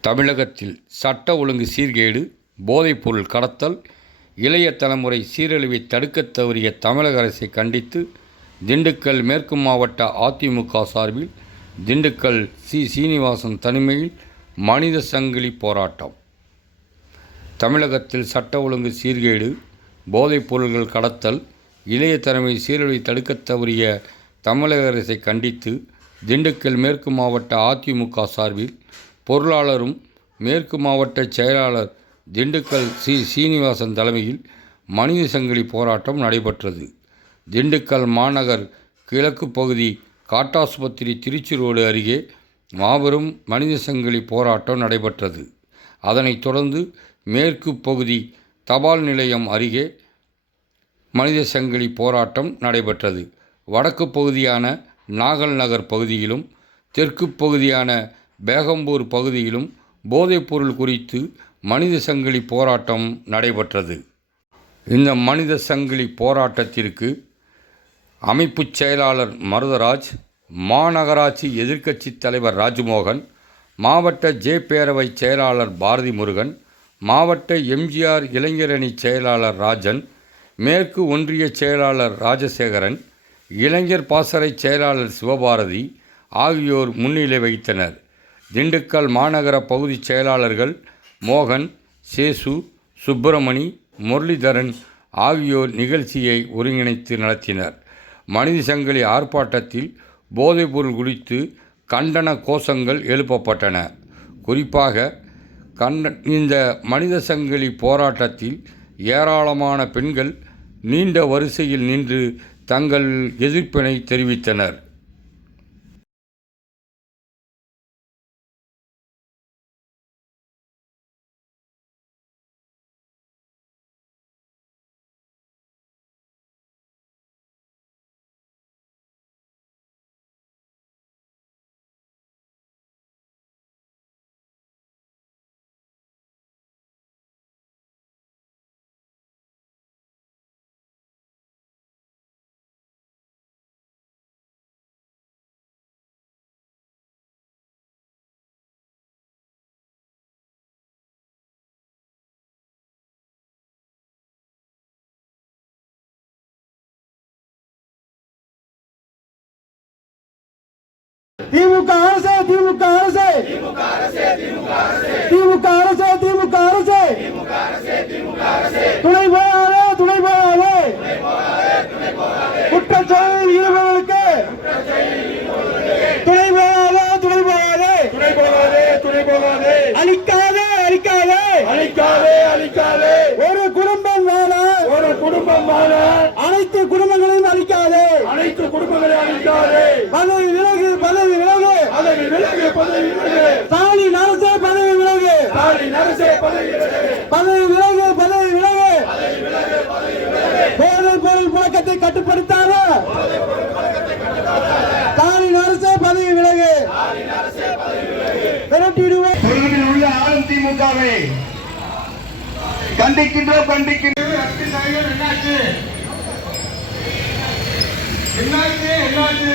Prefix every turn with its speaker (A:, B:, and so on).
A: தமிழகத்தில் சட்ட ஒழுங்கு சீர்கேடு போதைப்பொருள் கடத்தல் இளைய தலைமுறை சீரழிவை தடுக்கத் தவறிய தமிழக அரசை கண்டித்து திண்டுக்கல் மேற்கு மாவட்ட அதிமுக சார்பில் திண்டுக்கல் சி. சீனிவாசன் தனிமையில் மனித சங்கிலி போராட்டம். தமிழகத்தில் சட்ட ஒழுங்கு சீர்கேடு போதைப் பொருள்கள் கடத்தல் இளைய தலைமை சீரழிவை தடுக்கத் தவறிய தமிழக அரசை கண்டித்து திண்டுக்கல் மேற்கு மாவட்ட அதிமுக சார்பில் பொருளாளரும் மேற்கு மாவட்ட செயலாளர் திண்டுக்கல் சி. சீனிவாசன் தலைமையில் மனித சங்கிலி போராட்டம் நடைபெற்றது. திண்டுக்கல் மாநகர் கிழக்கு பகுதி காட்டாஸ்பத்திரி திருச்சி ரோடு அருகே மாபெரும் மனித சங்கிலி போராட்டம் நடைபெற்றது. அதனைத் தொடர்ந்து மேற்கு பகுதி தபால் நிலையம் அருகே மனித சங்கிலி போராட்டம் நடைபெற்றது. வடக்கு பகுதியான நாகல் நகர் பகுதியிலும் தெற்கு பகுதியான பேகம்பூர் பகுதியிலும் போதைப்பொருள் குறித்து மனித சங்கிலி போராட்டம் நடைபெற்றது. இந்த மனித சங்கிலி போராட்டத்திற்கு அமைப்புச் செயலாளர் மருதராஜ் மாநகராட்சி எதிர்க்கட்சித் தலைவர் ராஜ்மோகன் மாவட்ட ஜே பேரவை செயலாளர் பாரதி முருகன் மாவட்ட எம்ஜிஆர் இளைஞரணி செயலாளர் ராஜன் மேற்கு ஒன்றிய செயலாளர் ராஜசேகரன் இளைஞர் பாசறை செயலாளர் சிவபாரதி ஆகியோர் முன்னிலை வகித்தனர். திண்டுக்கல் மாநகர பகுதி செயலாளர்கள் மோகன் சேசு சுப்பிரமணி முரளிதரன் ஆகியோர் நிகழ்ச்சியை ஒருங்கிணைத்து நடத்தினர். மனித சங்கிலி ஆர்ப்பாட்டத்தில் போதைப்பொருள் குறித்து கண்டன கோஷங்கள் எழுப்பப்பட்டன. குறிப்பாக கண்ட இந்த மனித சங்கிலி போராட்டத்தில் ஏராளமான பெண்கள் நீண்ட வரிசையில் நின்று தங்கள் எதிர்ப்பினை தெரிவித்தனர்.
B: திமுக அரசு திமுக அரசு. திமுக அரசு திமுக அரசு. துணை போகாதே துணை போகாதே. குற்றச்செயலில் ஈடுபவர்களுக்கு துணை போகாதே துணை போகாதே.
C: துணை போகாதே துணை போகாதே
B: அழிக்காதே அழிக்காதே.
C: அழிக்காதே அழிக்காதே
B: ஒரு குடும்பம் வாழ
C: ஒரு குடும்பம் வாழ
B: அனைத்து குடும்பங்களையும் அழிக்காதே.
C: அனைத்து குடும்பங்களை அழிக்காதே.
B: பதவி விலகு பதவி விலகு. தாலி அரசே பதவி விலகு.
C: தாடி நரசே பதவி விலகு.
B: பதவி விலகு பதவி விலகு. போதைப் பொருள் புழக்கத்தை கட்டுப்படுத்தாத. தாலின் அரசே பதவி விலகு. விரட்டிடுவோம்
C: தொழிலில் உள்ள ஆளும் திமுகவை கண்டிக்கின்றோம் கண்டிக்கின்றோம். என்னாச்சு? என்னாச்சு என்னாச்சு?